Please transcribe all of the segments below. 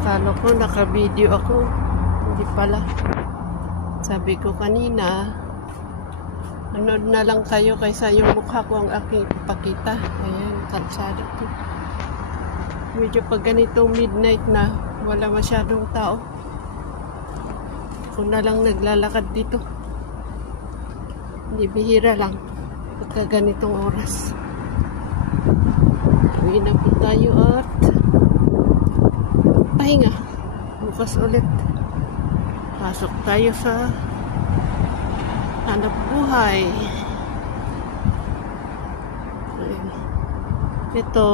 Akala ko naka-video ako. Hindi pala. Sabi ko kanina, manood na lang kayo kaysa yung mukha ko ang aking ipakita. Ayan, kalsada to. Medyo pag ganitong midnight na, wala masyadong tao. Ako na lang naglalakad dito. Hindi, bihira lang. Pagka ganitong oras. Uwi na po tayo at pahinga. Bukas ulit. Pasok tayo sa hanap buhay. Ito,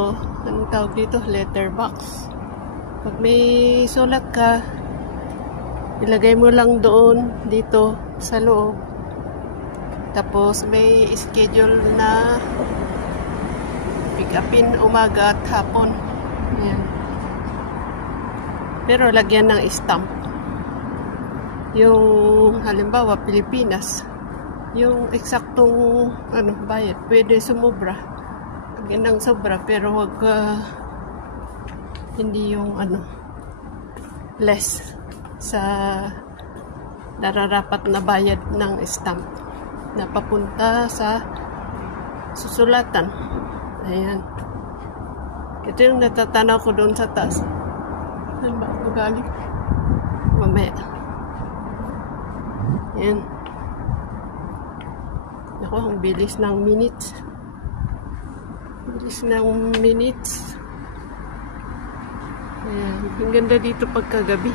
anong tawag dito? Letterbox. Pag may sulat ka, ilagay mo lang doon, dito, sa loob. Tapos may schedule na pick upin umaga at hapon. Ayan. Pero lagyan ng stamp. Yung halimbawa Pilipinas, yung eksaktong bayad, pwede sumobra. Lagyan ng sobra, pero wag hindi yung less sa nararapat na bayad ng stamp na papunta sa susulatan. Ayan. Ito yung natatanaw ko doon sa taas. Saan ba ako galing? Mamaya. Ayan. Ako, ang bilis ng minutes. Bilis ng minutes. Ayan. Ang ganda dito pagkagabi.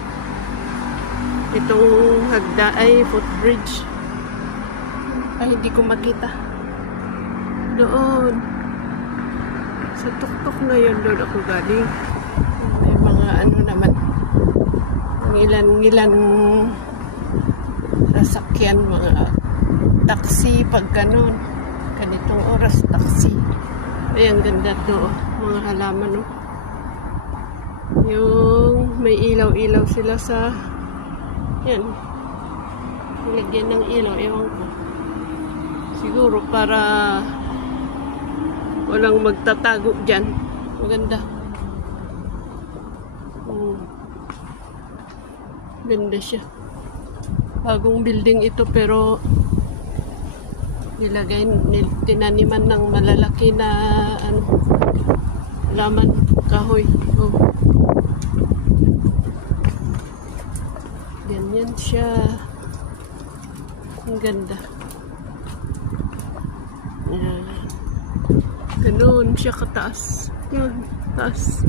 Itong hagda ay footbridge. Ay, hindi ko makita. Doon. Sa tuktok na yun, doon ako galing. May mga naman. Ngilan-ngilan sasakyan, mga taxi, pag ganun. Ganitong oras, taxi. Ay, ang ganda doon. Mga halaman, no? Yung may ilaw-ilaw sila sa yan. Nilagyan ng ilaw, ewan ko. Siguro para walang magtatago dyan. Maganda. Ganda siya. Bagong building ito pero tinaniman ng malalaki na laman, kahoy. Oh. Ganyan siya. Ang ganda. Ganun siya kataas. Yun, taas.